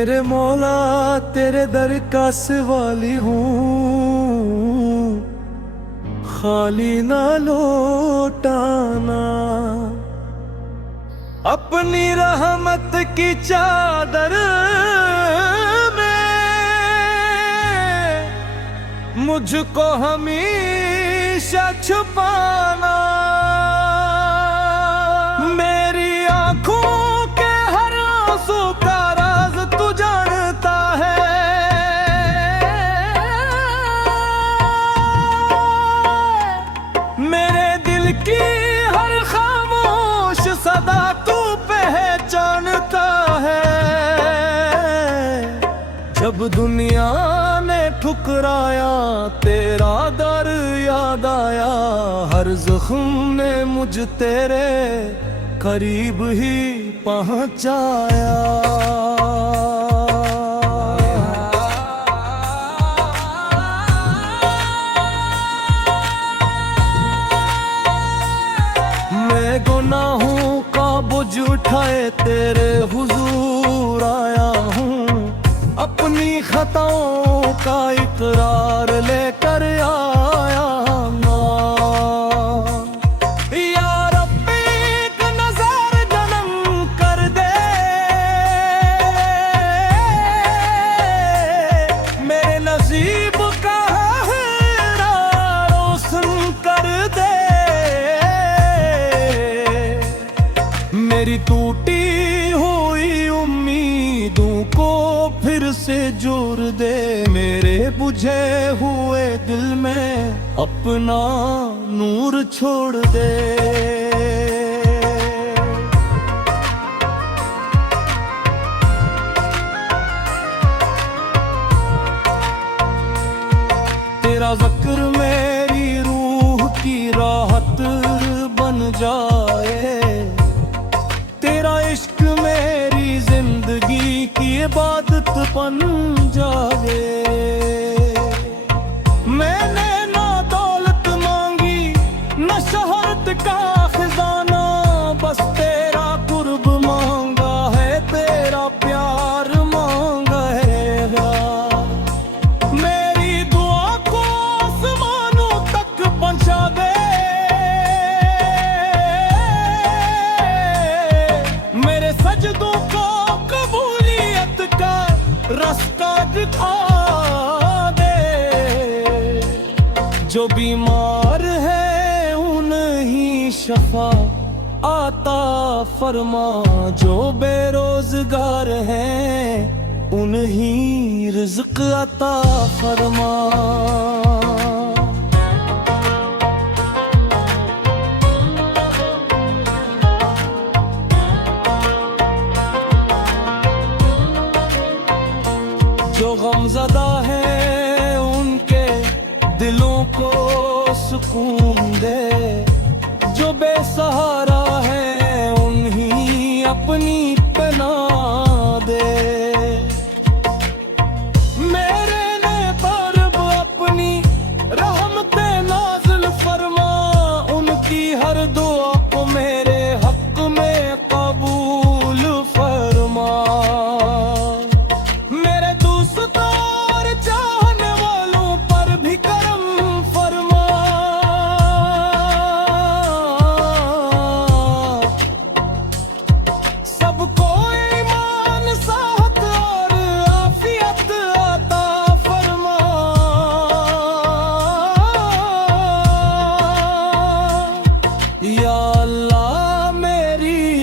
मेरे मौला तेरे दर का सवाली हूँ, खाली ना लौटाना। अपनी रहमत की चादर में मुझको हमेशा छुपाना। मेरी आंखों के हर आंसू का राज तू जानता है। मेरे दिल की हर खामोश सदा तू पहचानता है। जब दुनिया ने ठुकराया तेरा दर याद आया, हर जख्म ने मुझ तेरे करीब ही पहुंचाया। मैं गुनाहों का बोझ उठाए तेरे हुजूर आया हूँ, अपनी खताओं का इकरार लेकर आया ना। या रब्बी एक नज़र जन्म कर दे, मेरे नसीब का हेरा रोशन कर दे। मेरी टूटी हुई उम्मीदों को फिर से जोड़ दे, मेरे बुझे हुए दिल में अपना नूर छोड़ दे। तेरा ज़िक्र मेरी रूह की राहत बन जाए, तेरा इश्क मेरी जिंदगी की इबादत बन जाए। मैंने ना दौलत मांगी न शोहरत का खजाना, बस तेरा कुर्ब मांगा है, तेरा प्यार मांगा है। मेरी दुआ को आसमानों तक पहुंचा दे, मेरे सजदों को कबूलियत का रास्ता दिखा दे। जो बीमार है उन्हीं शफा आता फरमा, जो बेरोजगार हैं उन्हीं रिज़्क़ अता फरमा। जो गमज़दा है उनके दिलों को सुकून दे, जो बेसहारा है उन्हीं अपनी पनाह दे। मेरे ने तरब अपनी रहमते नाज़िल फरमा, उनकी हर दुआ को मेरे हक में कबूल फरमा।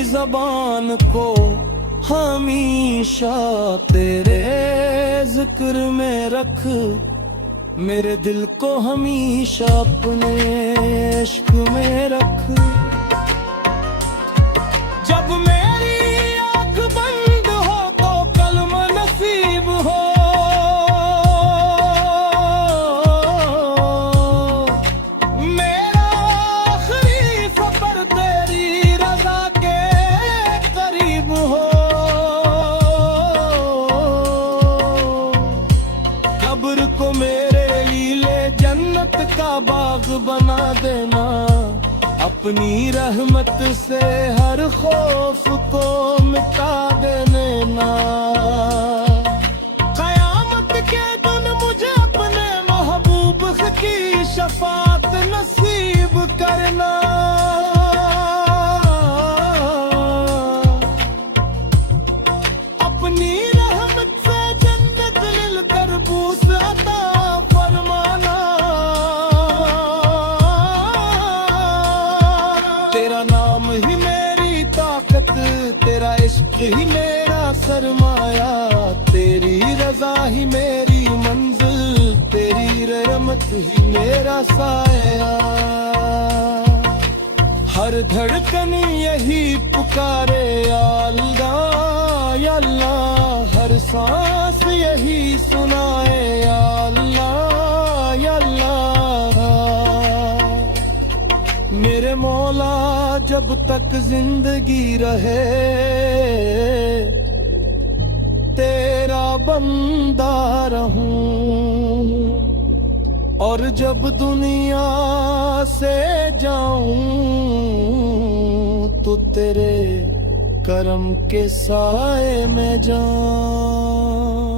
ज़बान को हमेशा तेरे जिक्र में रख, मेरे दिल को हमेशा अपने इश्क में रख। जब मेरी आँख बंद हो तो कलम नसीब हो, मेरा आखिरी सफर तेरी रज़ा के करीब हो। कब्र को मेरे लिए जन्नत का बाग बना देना, अपनी रहमत से हर खौफ को मिटा देना। शफात नसीब करना। अपनी रहमत से जन्नत मिलकर बूस अता फरमाना। तेरा नाम ही मेरी ताकत, तेरा इश्क ही मेरा सरमाया, तेरी रजा ही मेरी मंजिल, तेरी रहमत ही मेरा साया। हर धड़कन यही पुकारे या अल्लाह या अल्लाह, हर सांस यही सुनाए या अल्लाह या अल्लाह। मेरे मौला जब तक जिंदगी रहे तेरा बंदा रहूं, और जब दुनिया से जाऊं तो तेरे करम के साए में जाऊं।